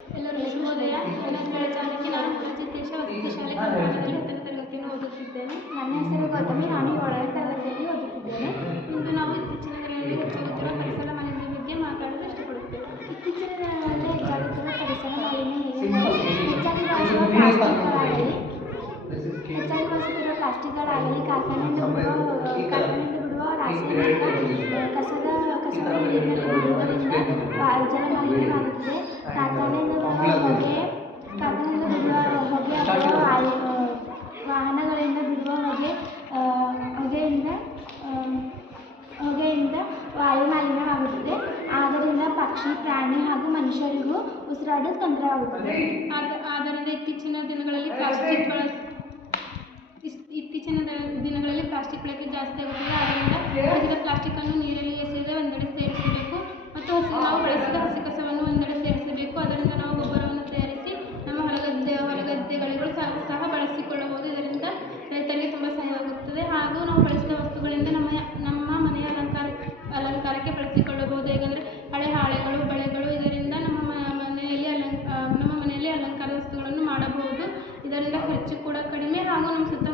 ಎಲ್ಲರಿಗೂ ಶುಭೋದಯ. ನನ್ನ ಹೆಸರು ಚಾಣಕ್ಯ. ನಾನು ಪ್ರತಿದೇಶ ವಸತಿ ಶಾಲೆ ಕರ್ನಾಟಕದಲ್ಲಿ 10ನೇ ತರಗತಿಯನ್ನು ಓದುತ್ತಿದ್ದೇನೆ. ನನ್ನ ಹೆಸರು ಗೌತಮಿ. ನಾನು 7ನೇ ತರಗತಿಯಲ್ಲಿ ಓದುತ್ತಿದ್ದೇನೆ. ಇಂದು ನಾವು ಇತ್ತೀಚಿನ ದಿನಗಳಲ್ಲಿ ಹೆಚ್ಚಾಗುತ್ತಿರುವ ಪರಿಸರ ಮಾಲಿನ್ಯದ ಬಗ್ಗೆ ಮಾತಾಡಲು ಇಷ್ಟಪಡುತ್ತೇವೆ. ಇತ್ತೀಚಿನ ದಿನಗಳಲ್ಲಿ ಹೆಚ್ಚಾಗುತ್ತಿರುವ ಪರಿಸರ ಮಾಲಿನ್ಯ ಹೆಚ್ಚಾಗಿ ಬಳಸುತ್ತಿರುವ ಪ್ಲಾಸ್ಟಿಕ್ಗಳಾಗಲಿ ಕಾರ್ಖಾನೆಯಿಂದ ಬಿಡುವ ರಾಸಾಯನಿಕ ಕಸದ ನೀರಿನಲ್ಲಿ ಜಲಮಾಲಿನ್ಯವಾಗುತ್ತಿದೆ. ಕಾರ್ಖಾನೆಯಿಂದ ಬಿಡುವ ಹೊಗೆ ಅಥವಾ ವಾಹನಗಳಿಂದ ಬಿಡುವ ಹೊಗೆಯಿಂದ ವಾಯು ಮಾಲಿನ್ಯವಾಗುತ್ತದೆ. ಆದ್ದರಿಂದ ಪಕ್ಷಿ, ಪ್ರಾಣಿ ಹಾಗೂ ಮನುಷ್ಯರಿಗೂ ಉಸಿರಾಡಲು ತೊಂದರೆಯಾಗುತ್ತದೆ. ಆದ್ದರಿಂದ ಇತ್ತೀಚಿನ ದಿನಗಳಲ್ಲಿ ಪ್ಲಾಸ್ಟಿಕ್ ಬಳಕೆ ಜಾಸ್ತಿ ಆಗುತ್ತದೆ. ಆದ್ದರಿಂದ ಬಳಸಿದ ಪ್ಲಾಸ್ಟಿಕ್ಕನ್ನು ನೀರಲ್ಲಿ ಎಸೆಯದೆ ಒಂದೆಡೆ ಸೇರಿಸಬೇಕು ಮತ್ತು ನಾವು ಬಳಸಿದ ಹಸಿ ಕಸವನ್ನು ಒಂದೆಡೆ ಸೇರಿಸಬೇಕು. ಅದರಿಂದ ನಾವು ಗೊಬ್ಬರವನ್ನು ತಯಾರಿಸಿ ನಮ್ಮ ಹೊಲಗದ್ದೆಗಳಿಗೂ ಸಹ ಬಳಸಿಕೊಳ್ಳಬಹುದು. ಇದರಿಂದ ರೈತರಿಗೆ ತುಂಬ ಸಹಾಯವಾಗುತ್ತದೆ. ಹಾಗೂ ನಾವು ಬಳಸಿದ ವಸ್ತುಗಳಿಂದ ನಮ್ಮ ಮನೆಯ ಅಲಂಕಾರಕ್ಕೆ ಬಳಸಿಕೊಳ್ಳಬಹುದು. ಹೇಗೆಂದರೆ ಹಳೆ ಹಾಳೆಗಳು, ಬಳೆಗಳು. ಇದರಿಂದ ನಮ್ಮ ಮನೆಯಲ್ಲಿ ಅಲಂಕಾರದ ವಸ್ತುಗಳನ್ನು ಮಾಡಬಹುದು. ಇದರಿಂದ ಖರ್ಚು ಕೂಡ ಕಡಿಮೆ ಹಾಗೂ ನಮ್ಮ ಸುತ್ತ